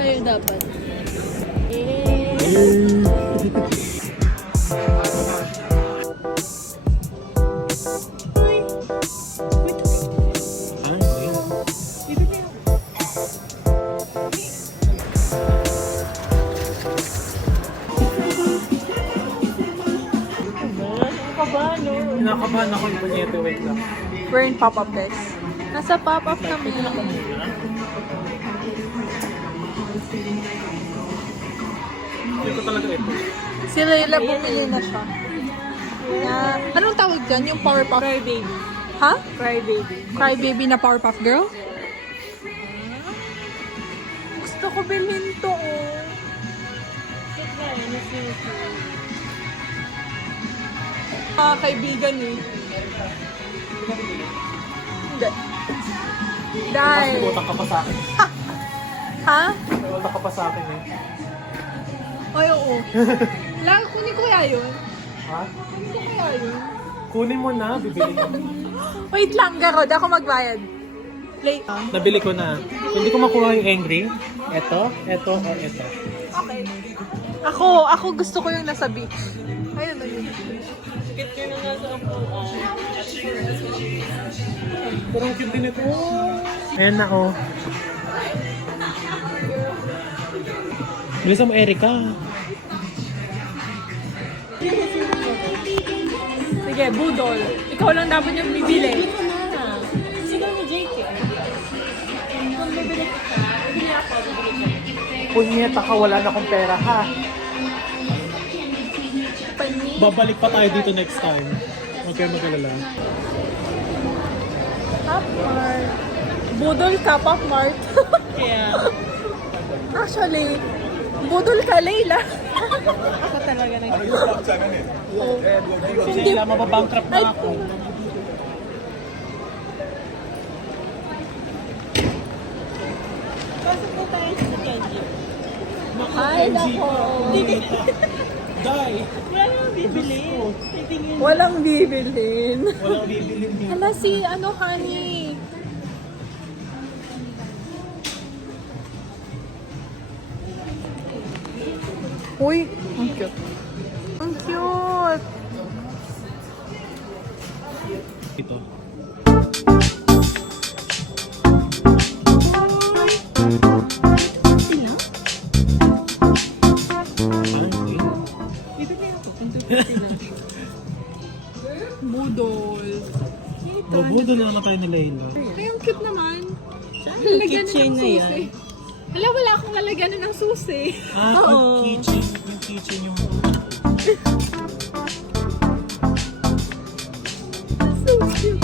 tayo dapat. Kinakabahan ako yung punyete, wait lang. We're in pop-up this. Nasa pop-up kami. Hindi ko talaga ito. Si Layla bumili na siya. Anong tawag dyan? Yung Powerpuff? Cry baby. Ha? Cry baby. Cry baby na Powerpuff Girl? Gusto ko bilhin to, oh. Kaibigan eh. Hindi. Dahil. May utang ka pa sa akin. Ha? May utang ka pa sa akin eh. Ay, oo. Lang, kunin ko kaya yun. Ha? Kunin ko kaya yun. Kunin mo na, bibili ko. Wait lang, Garod. Ako magbayad. Late. Nabili ko na. Hindi ko makuha yung angry. Ito, ito, o ito. Okay. Ako gusto ko yung nasa beach. Ayun na yun. Pero ang cute din ito. Ayan na, oh. Bilisan mo, Erika. Sige, budol. Ikaw lang dapat yung bibili. Sino ni Jake? Punyeta ka, wala na akong pera, ha? Babalik pa tayo dito next time. Huwag kayo mag-alala. Pop Mart. Budol ka, Pop Mart. Kaya, Actually, budol ka, Layla. ako talaga nag- Hindi lang, mababankrupt na ako. Pasok na tayo sa Kenji. Ay, nako. Die! Wala namang bibili. Titingin. Walang bibilhin. Walang bibilin dito. Hala si, honey. Uy, ang cute. Ang cute. Ito. Sila? Bibili ako. Kung 250 lang. Budol. Mabudo na lang tayo ni Layla. Ay, ang cute naman. Saan yung Lalagyan kitchen ng na susi. yan? Hala, wala akong lalagyan ng susi. Ah, Oo. yung kitchen. Yung kitchen yung... So cute.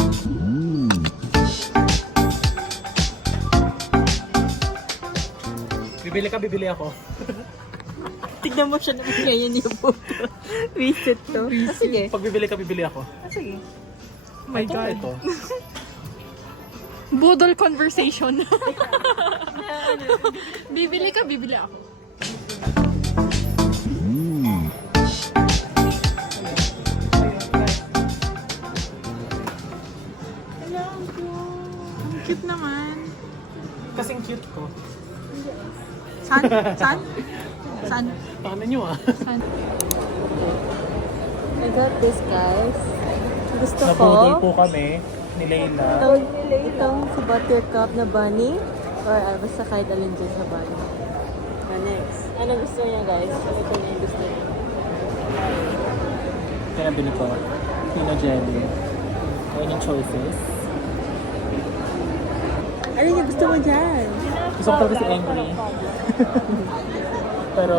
Bibili ka, bibili ako. Tignan mo siya naman ngayon yung photo. Visit to. Ah, sige. Pag bibili ka, bibili ako. Ah, sige. Oh my Ito, God. ito. Budol conversation. Bibili ka, bibili ako. Hello, ang cute. Ang cute naman. Kasing cute ko. San? San? San? Tahanan nyo ah. San? I got this, guys. Gusto ko. Nabudol po kami ni Layla. Itong si Buttercup na bunny. Or basta kahit alin dyan sa bunny. Next. Ano gusto niya, guys? Ito na yung gusto niya. Kaya bili ko. Pino jelly. Ayan yung choices. Ano yung gusto mo dyan? Gusto ko talaga si Angry. Pero...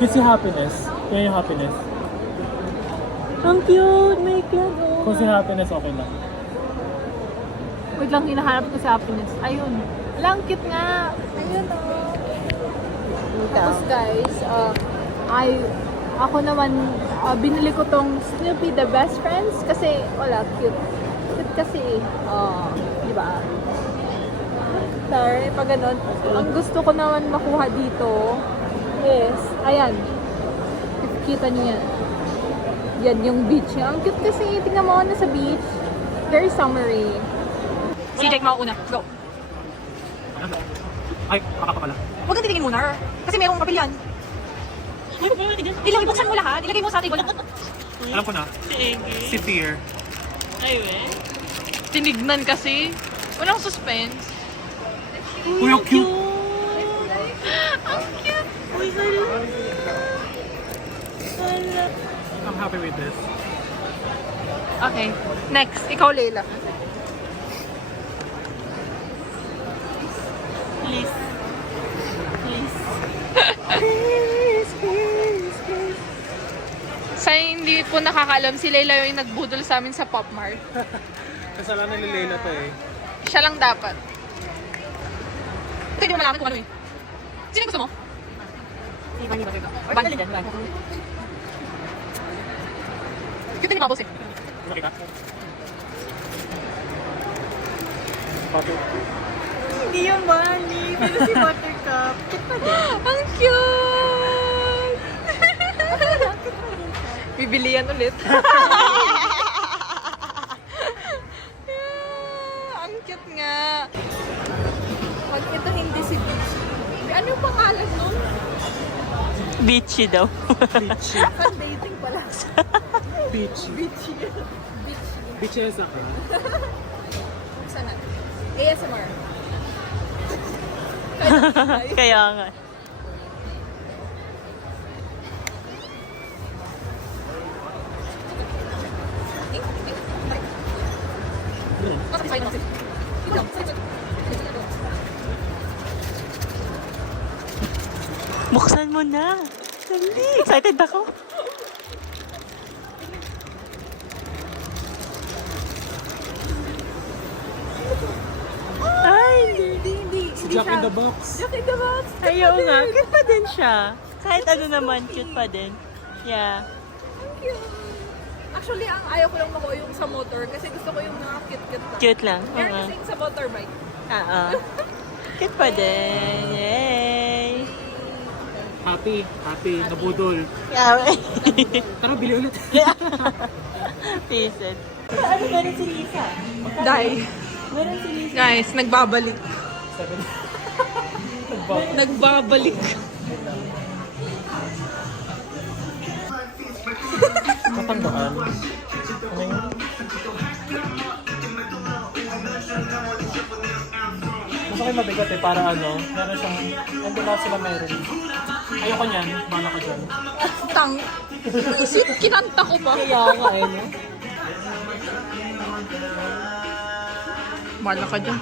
cute si Happiness. Yan yung Happiness. Ang cute! May cute! Oh. Kung si Happiness, okay lang. Wait lang, hinahanap ko sa happiness. Ayun. Lang cute nga. Ayun oh. Tapos guys, ako naman, binili ko tong Snoopy the Best Friends kasi, wala, cute. Cute kasi, di ba? Sorry, pag ganun. Ang gusto ko naman makuha dito is, ayan. If kita niyo yan. Yan yung beach niya. Ang cute kasi, tingnan mo na sa beach. Very summery. Si Jake, mauuna. Go. Ay, kakaka pala. Huwag kang titingin muna. Kasi merong papel yan. Ilang ibuksan mo lahat. Ilagay mo sa table. Alam ko na. Si Fear. Ay, we. Tinignan kasi. Walang suspense. Uy, ang cute! Ang cute. Uy, hala. Hala. I'm happy with this. Okay. Next. Ikaw, Leila. Please. Please. Sa hindi po nakakaalam, si Leila yung nagbudol sa amin sa Pop Mart. Kasalanan ni Leila to eh. Siya lang dapat. Ito hindi mo malaman kung ano eh. Sino yung gusto mo? Si Bunny ba? Or Bunny din, Bunny. Cute din ni Bubbles eh. Makita? Pato. Hindi yung Bunny. Pero si Buttercup. Cute pa din. Ang cute! Bibili yan ulit. Ang cute nga. Pag ito hindi si Beach. Ano yung pangalan nun? Beachy daw. Beachy. Pan-dating pala. Beachy. Beachy. Beachy sa ka. Saan na? ASMR. Kaya nga. Masakit na kasi. Ito lang. Buksan mo na. Dali. Excited ako. Ay, Hindi. Jack in the Box. Jack in the Box. ayaw nga. Cute pa din siya. Kahit ano naman, cute pa din. Yeah. Ang cute. Actually, ang ayaw ko lang makuha yung sa motor kasi gusto ko yung mga cute-cute lang. Cute lang. Meron kasi yung sa motorbike. Oo. Cute pa din. Yay! Happy. Happy. Nabudol. Yeah. Tara, bili ulit. Peace. Ano meron si Lisa? Dahil, Meron si Lisa. guys, nagbabalik. Nagbabalik. Matandaan. Ano yun? Gusto ko yung mabigat eh, para ano, meron siyang, hindi na sila meron. Ayoko niyan, bala ka dyan. Tang. Isip, kinanta ko ba? Kaya nga eh, no? Bala ka dyan.